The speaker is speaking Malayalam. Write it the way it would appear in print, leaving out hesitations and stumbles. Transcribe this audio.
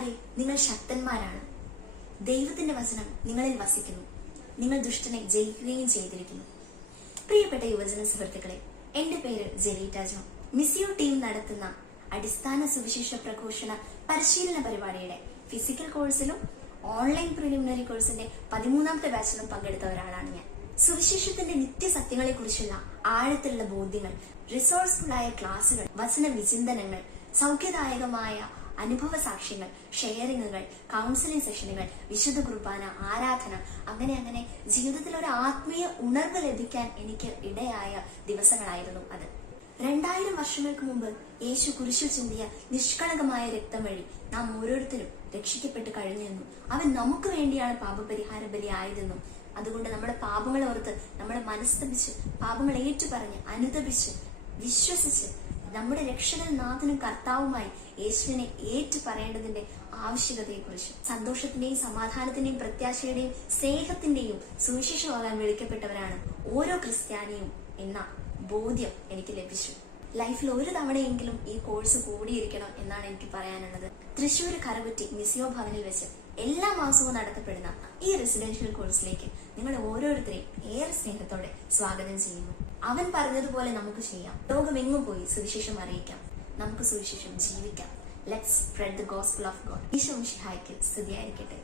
യുവജനന്മാരെ, നിങ്ങൾ ശക്തന്മാരാണ്. ദൈവത്തിന്റെ വചനം നിങ്ങളിൽ വസിക്കുന്നു. നിങ്ങൾ ദുഷ്ടനെ ജയിക്കുകയും ചെയ്തിരിക്കുന്നു. പ്രിയപ്പെട്ട യുവജന സുഹൃത്തുക്കളെ, എന്റെ പേര് ജെലീറ്റ ജോൺ. മിസിയോ ടീം നടത്തുന്ന അടിസ്ഥാന സുവിശേഷ പ്രഘോഷണ പരിശീലന പരിപാടിയുടെ ഫിസിക്കൽ കോഴ്സിലും ഓൺലൈൻ പ്രിലിമിനറി കോഴ്സിന്റെ 13ാമത്തെ ബാച്ചിലും പങ്കെടുത്ത ഒരാളാണ് ഞാൻ. സുവിശേഷത്തിന്റെ നിത്യസത്യങ്ങളെ കുറിച്ചുള്ള ആഴത്തിലുള്ള ബോധ്യങ്ങൾ, റിസോഴ്സ്ഫുൾ ആയ ക്ലാസുകൾ, വചന വിചിന്തനങ്ങൾ, സൗഖ്യദായകമായ അനുഭവ സാക്ഷ്യങ്ങൾ, ഷെയറിങ്ങുകൾ, കൗൺസിലിംഗ് സെഷനുകൾ, വിശുദ്ധ കുർബാന, ആരാധന, അങ്ങനെ ജീവിതത്തിൽ ഒരു ആത്മീയ ഉണർവ് ലഭിക്കാൻ എനിക്ക് ഇടയായ ദിവസങ്ങളായിരുന്നു അത്. 2000 വർഷങ്ങൾക്ക് മുമ്പ് യേശു കുരിശിൽ ചിന്തിയ നിഷ്കളങ്കമായ രക്തം വഴി നാം ഓരോരുത്തരും രക്ഷിക്കപ്പെട്ട് കഴിഞ്ഞെന്നും അവൻ നമുക്ക് വേണ്ടിയാണ് പാപപരിഹാര ബലി ആയതെന്നും അതുകൊണ്ട് നമ്മുടെ പാപങ്ങളെ ഓർത്ത് നമ്മളെ മനസ്തപിച്ച് പാപങ്ങൾ ഏറ്റുപറഞ്ഞ് അനുതപിച്ച് വിശ്വസിച്ച് നമ്മുടെ രക്ഷകൻ നാഥനും കർത്താവുമായി യേശുവിനെ ഏറ്റുപറയേണ്ടതിന്റെ ആവശ്യകതയെക്കുറിച്ച്, സന്തോഷത്തിന്റെയും സമാധാനത്തിന്റെയും പ്രത്യാശയുടെയും സ്നേഹത്തിന്റെയും സുവിശേഷമാകാൻ വിളിക്കപ്പെട്ടവരാണ് ഓരോ ക്രിസ്ത്യാനിയും എന്ന ബോധ്യം എനിക്ക് ലഭിച്ചു. ലൈഫിൽ ഒരു തവണയെങ്കിലും ഈ കോഴ്സ് കൂടിയിരിക്കണം എന്നാണ് എനിക്ക് പറയാനുള്ളത്. തൃശ്ശൂർ കരകുറ്റി മിസിയോ ഭവനിൽ വെച്ച് എല്ലാ മാസവും നടത്തപ്പെടുന്ന ഈ റെസിഡൻഷ്യൽ കോഴ്സിലേക്ക് നിങ്ങൾ ഓരോരുത്തരെയും ഏറെ സ്നേഹത്തോടെ സ്വാഗതം ചെയ്യുന്നു. അവൻ പറഞ്ഞതുപോലെ നമുക്ക് ചെയ്യാം. ലോകമെങ്ങും പോയി സുവിശേഷം അറിയിക്കാം. നമുക്ക് സുവിശേഷം ജീവിക്കാം. Let's spread the gospel of God. Isho മിശിഹായ്ക്ക് സ്തുതിയായിരിക്കട്ടെ.